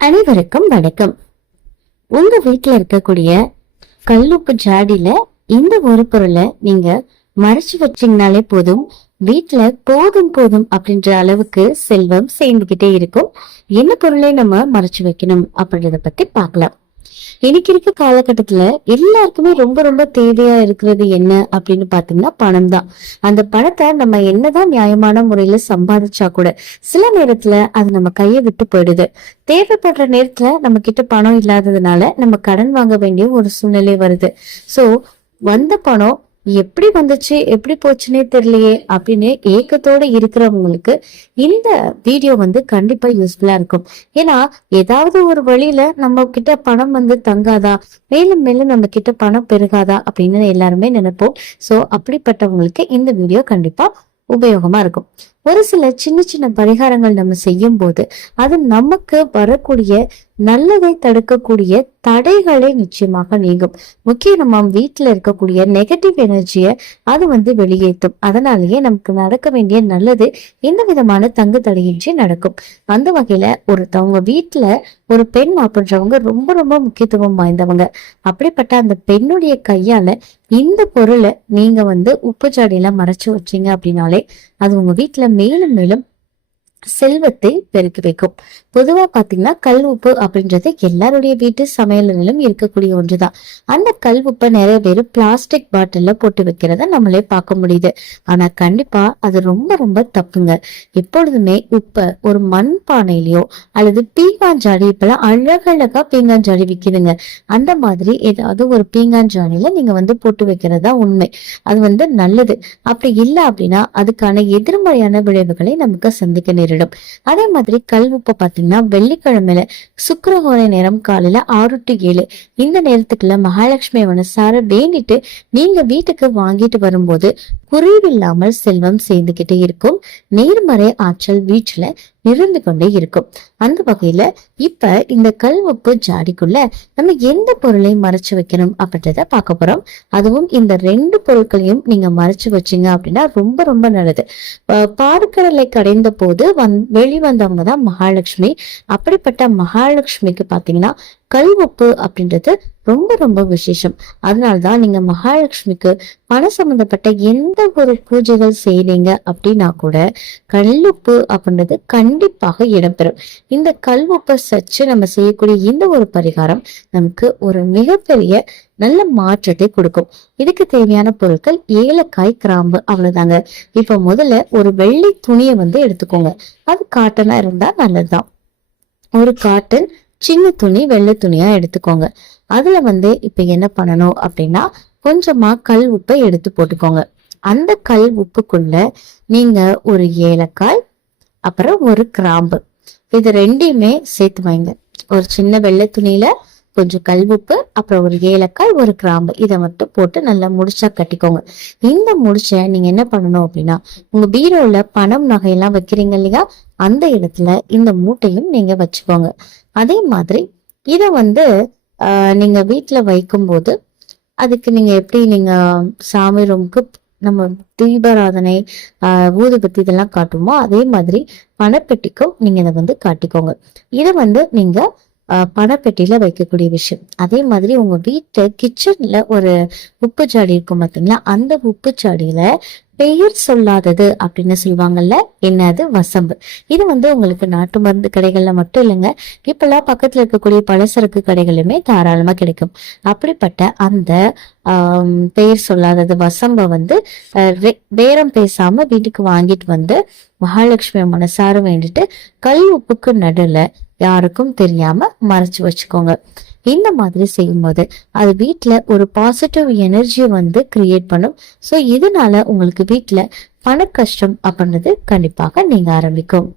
அனைவருக்கும் வணக்கம். உங்க வீட்டுல இருக்கக்கூடிய கல்லுப்பு ஜாடியில இந்த ஒரு பொருளை நீங்க மறைச்சு வச்சீங்கனாலே போதும், வீட்டுல போதும் போதும் அப்படின்ற அளவுக்கு செல்வம் சேர்ந்துகிட்டே இருக்கும். என்ன பொருளை நம்ம மறைச்சு வைக்கணும் அப்படின்றத பத்தி பார்க்கலாம். இன்னைக்கு இருக்க காலகட்டத்துல எல்லாருக்குமே ரொம்ப ரொம்ப தேவையா இருக்கிறது என்ன அப்படின்னு பாத்தீங்கன்னா பணம் தான். அந்த பணத்தை நம்ம என்னதான் நியாயமான முறையில சம்பாதிச்சா கூட சில நேரத்துல அது நம்ம கையை விட்டு போயிடுது. தேவைப்படுற நேரத்துல நம்ம கிட்ட பணம் இல்லாததுனால நம்ம கடன் வாங்க வேண்டிய ஒரு சூழ்நிலை வருது. சோ வந்த பணம் எப்படி வந்துச்சு எப்படி போச்சுன்னே தெரியலையே அப்படின்னு ஏக்கத்தோட இருக்கிறவங்களுக்கு இந்த வீடியோ கண்டிப்பா யூஸ்ஃபுல்லா இருக்கும். ஏன்னா ஏதாவது ஒரு வழியில நம்ம கிட்ட பணம் தங்காதா, மேலும் மேலும் நம்ம கிட்ட பணம் பெருகாதா அப்படின்னு எல்லாருமே நினைப்போம். சோ அப்படிப்பட்டவங்களுக்கு இந்த வீடியோ கண்டிப்பா உபயோகமா இருக்கும். ஒரு சில சின்ன சின்ன பரிகாரங்கள் நம்ம செய்யும் போது அது நமக்கு வரக்கூடிய நல்லதை தடுக்கக்கூடிய தடைகளை நிச்சயமாக நீங்கும். முக்கியம் நம்ம வீட்டுல இருக்கக்கூடிய நெகட்டிவ் எனர்ஜியை அது வெளியேற்றும். அதனாலேயே நமக்கு நடக்க வேண்டிய நல்லது எந்த விதமான தங்கு தடையின்றி நடக்கும். அந்த வகையில ஒருத்தவங்க வீட்டுல ஒரு பெண் அப்படின்றவங்க ரொம்ப ரொம்ப முக்கியத்துவம் வாய்ந்தவங்க. அப்படிப்பட்ட அந்த பெண்ணுடைய கையால இந்த பொருளை நீங்க உப்பு ஜாடியில மறைச்சு வச்சீங்க அப்படின்னாலே அது உங்க வீட்டுல மேலும் மேலும் செல்வத்தை பெருக்கி வைக்கும். பொதுவா பாத்தீங்கன்னா கல் உப்பு அப்படின்றது எல்லாருடைய வீட்டு சமையலிலும் இருக்கக்கூடிய ஒன்றுதான். அந்த கல் உப்பை நிறைய பேர் பிளாஸ்டிக் பாட்டில்ல போட்டு வைக்கிறத நம்மளே பார்க்க முடியுது. ஆனா கண்டிப்பா அது ரொம்ப ரொம்ப தப்புங்க. எப்பொழுதுமே உப்பை ஒரு மண் பானையிலயோ அல்லது பீங்காஞ்சாடி, இப்பெல்லாம் அழகழகா பீங்காஞ்சாடி விக்குதுங்க, அந்த மாதிரி ஏதாவது ஒரு பீங்காஞ்சாடியில நீங்க போட்டு வைக்கிறதா உண்மை. அது நல்லது. அப்படி இல்லை அப்படின்னா அதுக்கான எதிர்மறையான விளைவுகளை நமக்கு சந்திக்க நேரிடும். அதே மாதிரி கல் உப்பை பாத்தீங்கன்னா வெள்ளிக்கிழமையில சுக்கிரஹோரை நேரம் காலையில 6 to 7 இந்த நேரத்துக்குள்ள மகாலட்சுமி மனசார வேண்டிட்டு நீங்க வீட்டுக்கு வாங்கிட்டு வரும்போது குறைவில்லாமல் செல்வம் சேர்ந்துகிட்டே இருக்கும். நேர்மறை ஆற்றல் வீட்டுல நிறந்து கொண்டே இருக்கும். அந்த வகையில இப்ப இந்த கல் உப்பு ஜாடிக்குள்ள நம்ம எந்த பொருளை மறைச்சு வைக்கணும் அப்படின்றத பார்க்க போறோம். அதுவும் இந்த 2 பொருட்களையும் நீங்க மறைச்சு வச்சீங்க அப்படின்னா ரொம்ப ரொம்ப நல்லது. பாடுக்கடலை கடைந்த போது வெளிவந்தவங்க தான் மகாலட்சுமி. அப்படிப்பட்ட மகாலட்சுமிக்கு பாத்தீங்கன்னா கல் உப்பு அப்படின்றது ரொம்ப ரொம்ப விசேஷம். அதனால்தான் நீங்க மகாலட்சுமிக்கு பணம் சம்பந்தப்பட்ட எந்த ஒரு பூஜைகள் செய்றீங்க அப்படின்னா கூட கல்லுப்பு அப்படின்றது கண்டிப்பாக இடம்பெறும். இந்த கல் உப்பை சச்சு நம்ம செய்யக்கூடிய இந்த ஒரு பரிகாரம் நமக்கு ஒரு மிகப்பெரிய நல்ல மாற்றத்தை கொடுக்கும். இதுக்கு தேவையான பொருட்கள் ஏலக்காய், கிராம்பு, அவ்வளவுதாங்க. இப்ப முதல்ல ஒரு வெள்ளை துணியை எடுத்துக்கோங்க. அது காட்டனா இருந்தா நல்லதுதான். ஒரு காட்டன் சின்ன துணி, வெள்ளை துணியா எடுத்துக்கோங்க. அதுல இப்ப என்ன பண்ணணும் அப்படின்னா கொஞ்சமா கல் உப்பை எடுத்து போட்டுக்கோங்க. அந்த கல் உப்புக்குள்ள நீங்க ஒரு ஏலக்காய், அப்புறம் ஒரு கிராம்பு, இது ரெண்டையுமே சேர்த்து வைங்க. ஒரு சின்ன வெள்ளை துணியில கொஞ்சம் கல் உப்பு, அப்புறம் ஒரு ஏலக்காய், ஒரு கிராம்பு, இதை மட்டும் போட்டு நல்லா முடிச்சா கட்டிக்கோங்க. இந்த முடிச்ச நீங்க என்ன பண்ணணும் அப்படின்னா உங்க பீரோல பணம் நகையெல்லாம் வைக்கிறீங்க இல்லையா, அந்த இடத்துல இந்த மூட்டையும் நீங்க வச்சுக்கோங்க. அதே மாதிரி இத நீங்க வீட்டுல வைக்கும் போது அதுக்கு நீங்க எப்படி நீங்க சாமி ரூமுக்கு நம்ம தீபாராதனை ஊதுபத்தி இதெல்லாம் காட்டுமோ அதே மாதிரி பணப்பெட்டிக்கும் நீங்க இதை காட்டிக்கோங்க. இதை நீங்க பணப்பெட்டியில வைக்கக்கூடிய விஷயம். அதே மாதிரி உங்க வீட்டு கிச்சன்ல ஒரு உப்பு ஜாடி இருக்கும் பாத்தீங்களா, அந்த உப்பு ஜாடியில பெயர் சொல்லாதது அப்படின்னு சொல்லுவாங்கல்ல, என்னது வசம்பு. இது உங்களுக்கு நாட்டு மருந்து கடைகள்ல மட்டும் இல்லைங்க, இப்பெல்லாம் பக்கத்துல இருக்கக்கூடிய பலசரக்கு கடைகளுமே தாராளமா கிடைக்கும். அப்படிப்பட்ட அந்த பெயர் சொல்லாதது வசம்ப பேரம் பேசாம வீட்டுக்கு வாங்கிட்டு மகாலட்சுமி மனசார வேண்டிட்டு கல் உப்புக்கு நடுல யாருக்கும் தெரியாம மறைச்சு வச்சுக்கோங்க. இந்த மாதிரி செய்யும்போது அது வீட்டுல ஒரு பாசிட்டிவ் எனர்ஜி கிரியேட் பண்ணும். சோ இதனால உங்களுக்கு வீட்டுல பண கஷ்டம் அப்படின்றது கண்டிப்பாக நீங்க ஆரம்பிக்கும்.